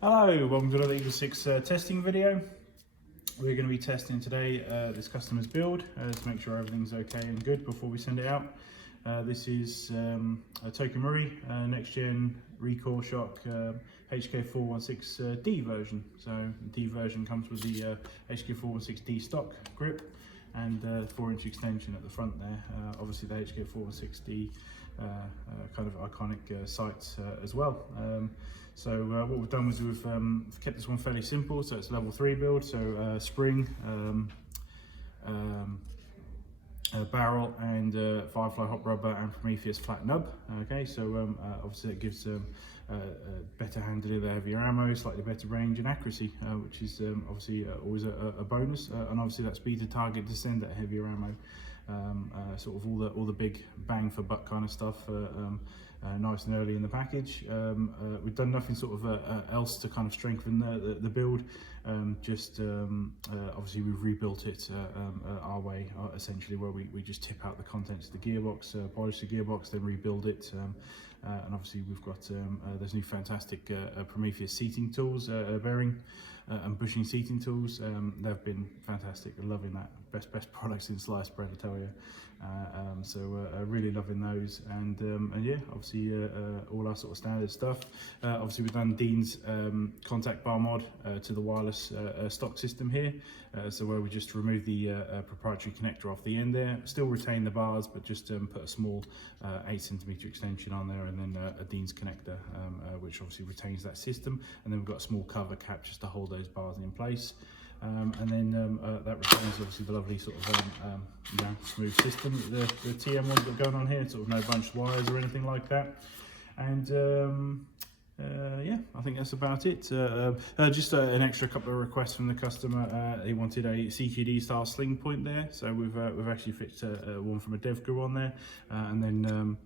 Hello, welcome to another Eagle 6 testing video. We're going to be testing today this customer's build to make sure everything's okay and good before we send it out. This is a Tokamuri next gen recoil shock HK416D version. So the D version comes with the HK416D stock grip and 4-inch extension at the front there. Obviously the HK416D kind of iconic sights as well. So what we've done was we've kept this one fairly simple. So it's a level 3 build. So spring, barrel, and Firefly hot rubber and Prometheus flat nub. Okay, so obviously it gives better handling of the heavier ammo, slightly better range and accuracy, which is obviously always a bonus. And obviously that speed to target to send that heavier ammo. Sort of all the big bang for buck kind of stuff, nice and early in the package. We've done nothing sort of else to kind of strengthen the build. Obviously we've rebuilt it our way, essentially, where we just tip out the contents of the gearbox, polish the gearbox, then rebuild it. And obviously we've got there's new fantastic Prometheus seating tools, bearing and bushing seating tools. They've been fantastic. I'm loving that. Best products in sliced bread, I tell you. Really loving those, and yeah, obviously all our sort of standard stuff. Obviously we've done Dean's contact bar mod to the wireless stock system here, so where we just remove the proprietary connector off the end there, still retain the bars, but just put a small 8cm extension on there, and then a Dean's connector, which obviously retains that system, and then we've got a small cover cap just to hold those bars in place. And then that retains obviously the lovely sort of smooth system that the TM ones that are going on here, sort of no bunched wires or anything like that. And yeah, I think that's about it. Just an extra couple of requests from the customer. He wanted a CQD style sling point there, so we've actually fixed one from a devgru on there, and then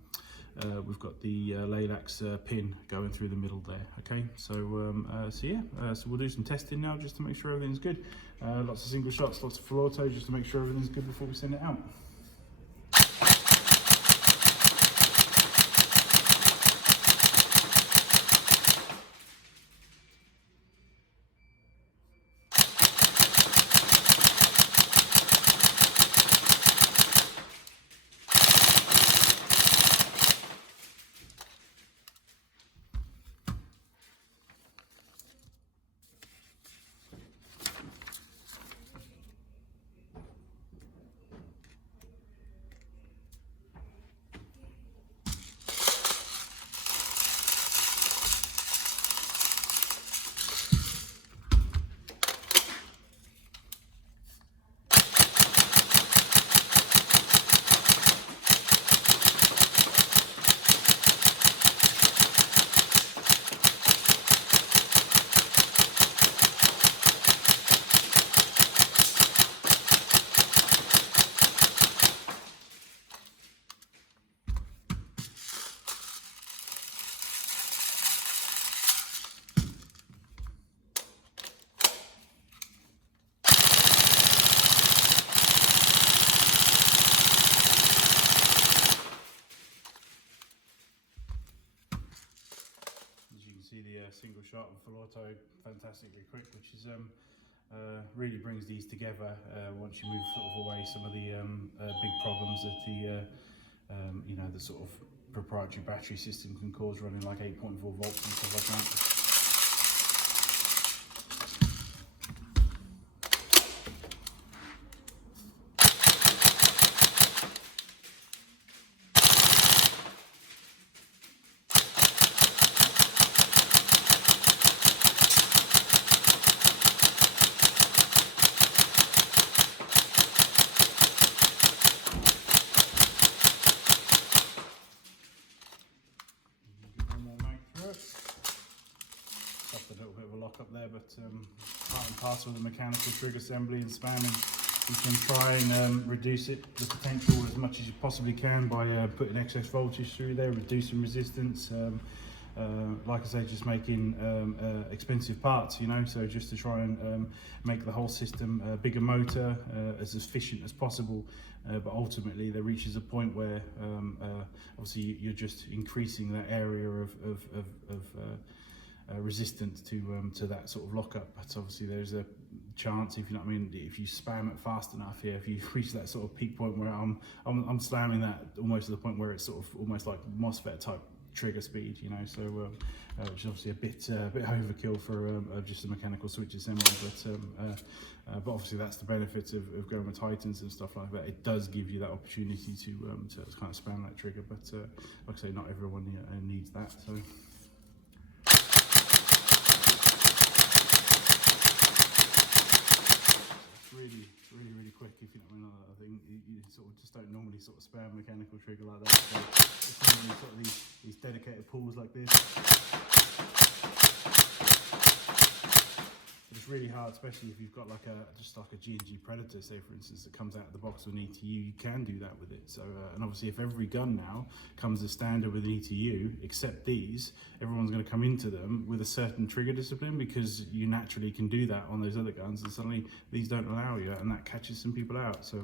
we've got the laylax pin going through the middle there. Okay, so so we'll do some testing now just to make sure everything's good. Lots of single shots, lots of full auto, just to make sure everything's good before we send it out. The single shot and full auto fantastically quick, which is really brings these together once you move sort of away some of the big problems that the sort of proprietary battery system can cause, running like 8.4 volts and stuff like that. A little bit of a lock up there, but part and parcel of the mechanical trig assembly and spamming, you can try and reduce the potential as much as you possibly can by putting excess voltage through there, reducing resistance. Like I say, just making expensive parts, so just to try and make the whole system a bigger motor, as efficient as possible, but ultimately there reaches a point where obviously you're just increasing that area of resistant to that sort of lockup. But obviously there's a chance, if you know what I mean, if you spam it fast enough, yeah, if you reach that sort of peak point where I'm slamming that almost to the point where it's sort of almost like MOSFET type trigger speed, you know, so which is obviously a bit overkill for just a mechanical switch assembly, but obviously that's the benefit of going with Titans and stuff like that. It does give you that opportunity to kind of spam that trigger, but like I say, not everyone needs that. So really quick, if you know what I mean. I think you sort of just don't normally sort of spam mechanical trigger like that. So it's normally sort of these dedicated pulls like this. But it's really hard, especially if you've got like just like a G&G Predator, say for instance, that comes out of the box with an ETU. You can do that with it. So and obviously if every gun now comes as standard with an ETU, except these, everyone's going to come into them with a certain trigger discipline, because you naturally can do that on those other guns, and suddenly these don't allow you, and that catches some people out. So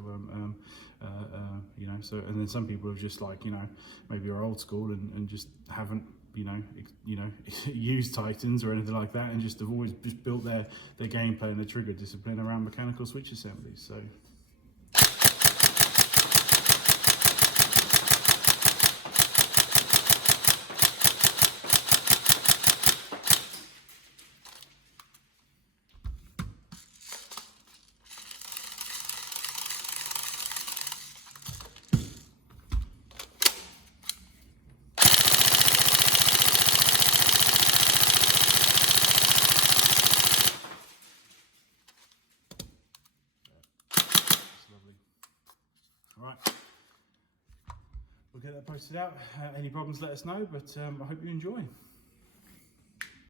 you know, so and then some people have just, like, you know, maybe are old school and just haven't you know used Titans or anything like that, and just have always just built their gameplay and their trigger discipline around mechanical switch assemblies. So right, we'll get that posted out. Any problems, let us know, but I hope you enjoy.